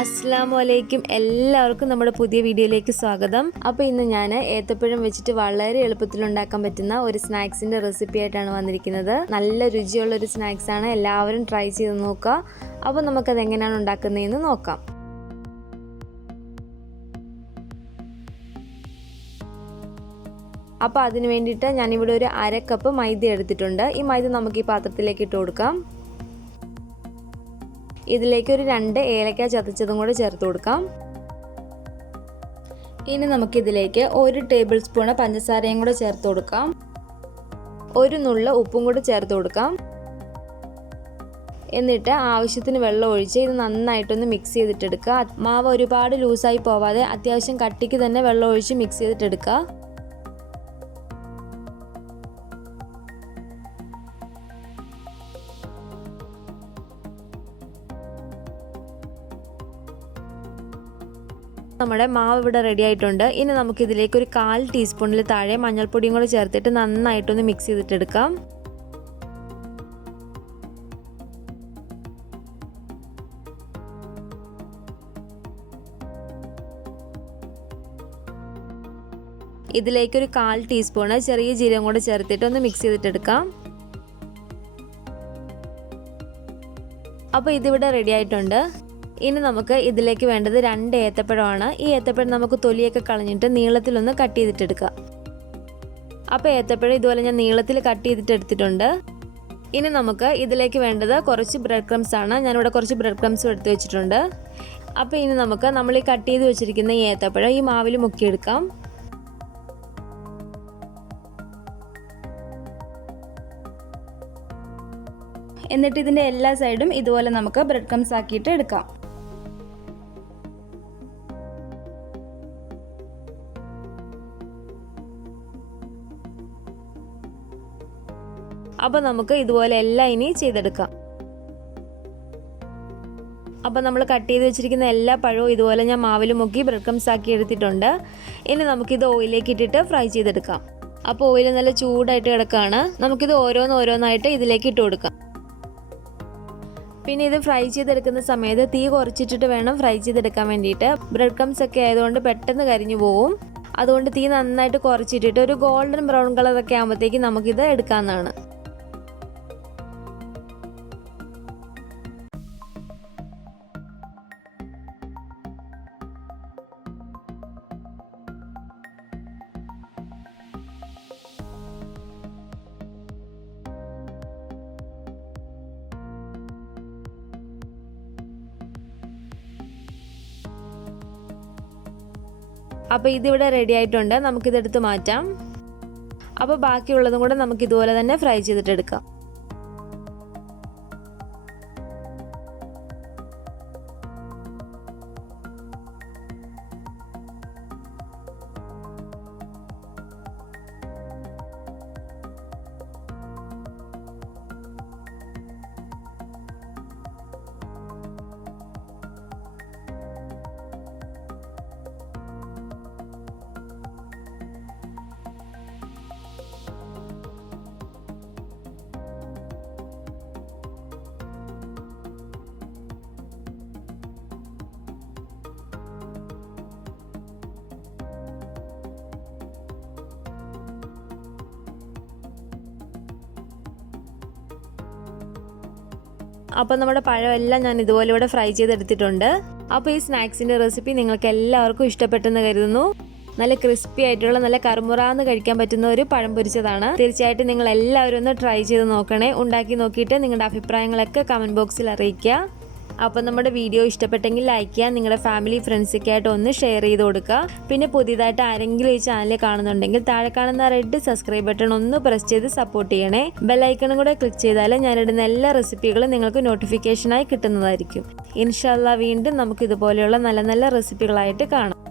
അസ്സലാമലൈക്കും, എല്ലാവർക്കും നമ്മുടെ പുതിയ വീഡിയോയിലേക്ക് സ്വാഗതം. അപ്പോൾ ഇന്ന് ഞാൻ ഏത്തപ്പഴം വെച്ചിട്ട് വളരെ എളുപ്പത്തിൽ ഉണ്ടാക്കാൻ പറ്റുന്ന ഒരു സ്നാക്സിൻ്റെ റെസിപ്പി ആയിട്ടാണ് വന്നിരിക്കുന്നത്. നല്ല രുചിയുള്ള ഒരു സ്നാക്സ് ആണ്, എല്ലാവരും ട്രൈ ചെയ്ത് നോക്കുക. അപ്പോൾ നമുക്കത് എങ്ങനെയാണ് ഉണ്ടാക്കുന്നതെന്ന് നോക്കാം. അപ്പോൾ അതിന് വേണ്ടിയിട്ട് ഞാനിവിടെ ഒരു 1/2 കപ്പ് മൈദ എടുത്തിട്ടുണ്ട്. ഈ മൈദ നമുക്ക് ഈ പാത്രത്തിലേക്ക് ഇട്ട് കൊടുക്കാം. ഇതിലേക്ക് ഒരു 2 ഏലക്ക ചതച്ചതും കൂടെ ചേർത്ത് കൊടുക്കാം. ഇനി നമുക്കിതിലേക്ക് 1 ടേബിൾ സ്പൂൺ പഞ്ചസാരയും കൂടെ ചേർത്ത് കൊടുക്കാം. 1 നുള്ള ഉപ്പും കൂടെ ചേർത്ത് കൊടുക്കാം. എന്നിട്ട് ആവശ്യത്തിന് വെള്ളം ഒഴിച്ച് ഇത് നന്നായിട്ടൊന്ന് മിക്സ് ചെയ്തിട്ടെടുക്കുക. മാവ് ഒരുപാട് ലൂസായി പോവാതെ അത്യാവശ്യം കട്ടിക്ക് തന്നെ വെള്ളം ഒഴിച്ച് മിക്സ് ചെയ്തിട്ടെടുക്കുക. നമ്മുടെ മാവ് ഇവിടെ റെഡി ആയിട്ടുണ്ട്. ഇനി നമുക്കിതിലേക്ക് ഒരു 1/4 ടീസ്പൂണിൽ താഴെ മഞ്ഞൾപ്പൊടിയും കൂടെ ചേർത്തിട്ട് നന്നായിട്ടൊന്ന് മിക്സ് ചെയ്തിട്ടെടുക്കാം. ഇതിലേക്ക് ഒരു 1/4 ടീസ്പൂണ് ചെറിയ ജീരകം കൂടെ ചേർത്തിട്ട് ഒന്ന് മിക്സ് ചെയ്തിട്ടെടുക്കാം. അപ്പോൾ ഇതിവിടെ റെഡി ആയിട്ടുണ്ട്. ഇനി നമുക്ക് ഇതിലേക്ക് വേണ്ടത് 2 ഏത്തപ്പഴമാണ്. ഈ ഏത്തപ്പഴം നമുക്ക് തൊലിയൊക്കെ കളഞ്ഞിട്ട് നീളത്തിലൊന്ന് കട്ട് ചെയ്തിട്ടെടുക്കാം. അപ്പോൾ ഏത്തപ്പഴം ഇതുപോലെ ഞാൻ നീളത്തിൽ കട്ട് ചെയ്തിട്ടെടുത്തിട്ടുണ്ട്. ഇനി നമുക്ക് ഇതിലേക്ക് വേണ്ടത് കുറച്ച് ബ്രെഡ് ക്രംസ് ആണ്. ഞാനിവിടെ കുറച്ച് ബ്രെഡ് ക്രംസും എടുത്ത് വെച്ചിട്ടുണ്ട്. അപ്പോൾ ഇനി നമുക്ക് നമ്മൾ ഈ കട്ട് ചെയ്ത് വെച്ചിരിക്കുന്ന ഈ ഏത്തപ്പഴം ഈ മാവിൽ മുക്കിയെടുക്കാം. എന്നിട്ട് ഇതിൻ്റെ എല്ലാ സൈഡും ഇതുപോലെ നമുക്ക് ബ്രെഡ് ക്രംസ് ആക്കിയിട്ട് എടുക്കാം. അപ്പോൾ നമുക്ക് ഇതുപോലെ എല്ലാം ഇനി ചെയ്തെടുക്കാം. അപ്പോൾ നമ്മൾ കട്ട് ചെയ്ത് വെച്ചിരിക്കുന്ന എല്ലാ പഴവും ഇതുപോലെ ഞാൻ മാവിൽ മുക്കി ബ്രെഡ് ക്രംസ് ആക്കി എടുത്തിട്ടുണ്ട്. ഇനി നമുക്കിത് ഓയിലേക്ക് ഇട്ടിട്ട് ഫ്രൈ ചെയ്തെടുക്കാം. അപ്പോൾ ഓയിൽ നല്ല ചൂടായിട്ട് കിടക്കുകയാണ്. നമുക്കിത് ഓരോന്നായിട്ട് ഇതിലേക്ക് ഇട്ട് കൊടുക്കാം. പിന്നെ ഇത് ഫ്രൈ ചെയ്തെടുക്കുന്ന സമയത്ത് തീ കുറച്ചിട്ടിട്ട് വേണം ഫ്രൈ ചെയ്തെടുക്കാൻ വേണ്ടിയിട്ട്. ബ്രെഡ് ക്രംസ് ഒക്കെ ആയതുകൊണ്ട് പെട്ടെന്ന് കരിഞ്ഞു പോവും. അതുകൊണ്ട് തീ നന്നായിട്ട് കുറച്ചിട്ടിട്ട് ഒരു ഗോൾഡൻ ബ്രൗൺ കളറൊക്കെ ആകുമ്പോഴത്തേക്ക് നമുക്കിത് എടുക്കാവുന്നതാണ്. അപ്പോൾ ഇതിവിടെ റെഡി ആയിട്ടുണ്ട്. നമുക്കിതെടുത്ത് മാറ്റാം. അപ്പോൾ ബാക്കിയുള്ളതും കൂടെ നമുക്ക് ഇതുപോലെ തന്നെ ഫ്രൈ ചെയ്തിട്ടെടുക്കാം. അപ്പോൾ നമ്മുടെ പഴമെല്ലാം ഞാൻ ഇതുപോലെ ഇവിടെ ഫ്രൈ ചെയ്തെടുത്തിട്ടുണ്ട്. അപ്പോൾ ഈ സ്നാക്സിൻ്റെ റെസിപ്പി നിങ്ങൾക്ക് എല്ലാവർക്കും ഇഷ്ടപ്പെട്ടെന്ന് കരുതുന്നു. നല്ല ക്രിസ്പി ആയിട്ടുള്ള നല്ല കറുമുറാന്ന് കഴിക്കാൻ പറ്റുന്ന ഒരു പഴം പൊരിച്ചതാണ്. തീർച്ചയായിട്ടും നിങ്ങൾ എല്ലാവരും ഒന്ന് ട്രൈ ചെയ്ത് നോക്കണേ. ഉണ്ടാക്കി നോക്കിയിട്ട് നിങ്ങളുടെ അഭിപ്രായങ്ങളൊക്കെ കമൻറ്റ് ബോക്സിൽ അറിയിക്കുക. അപ്പോൾ നമ്മുടെ വീഡിയോ ഇഷ്ടപ്പെട്ടെങ്കിൽ ലൈക്ക് ചെയ്യുക. നിങ്ങളുടെ ഫാമിലി ഫ്രണ്ട്സൊക്കെ ആയിട്ട് ഒന്ന് ഷെയർ ചെയ്ത് കൊടുക്കുക. പിന്നെ പുതിയതായിട്ട് ആരെങ്കിലും ഈ ചാനൽ കാണുന്നുണ്ടെങ്കിൽ താഴെ കാണുന്ന റെഡ് സബ്സ്ക്രൈബ് ബട്ടൺ ഒന്ന് പ്രസ് ചെയ്ത് സപ്പോർട്ട് ചെയ്യണേ. ബെല്ലൈക്കണും കൂടെ ക്ലിക്ക് ചെയ്താൽ ഞാനിടുന്ന എല്ലാ റെസിപ്പികളും നിങ്ങൾക്ക് നോട്ടിഫിക്കേഷനായി കിട്ടുന്നതായിരിക്കും. ഇൻഷാ അല്ലാഹ് വീണ്ടും നമുക്ക് ഇതുപോലെയുള്ള നല്ല നല്ല റെസിപ്പികളായിട്ട് കാണാം.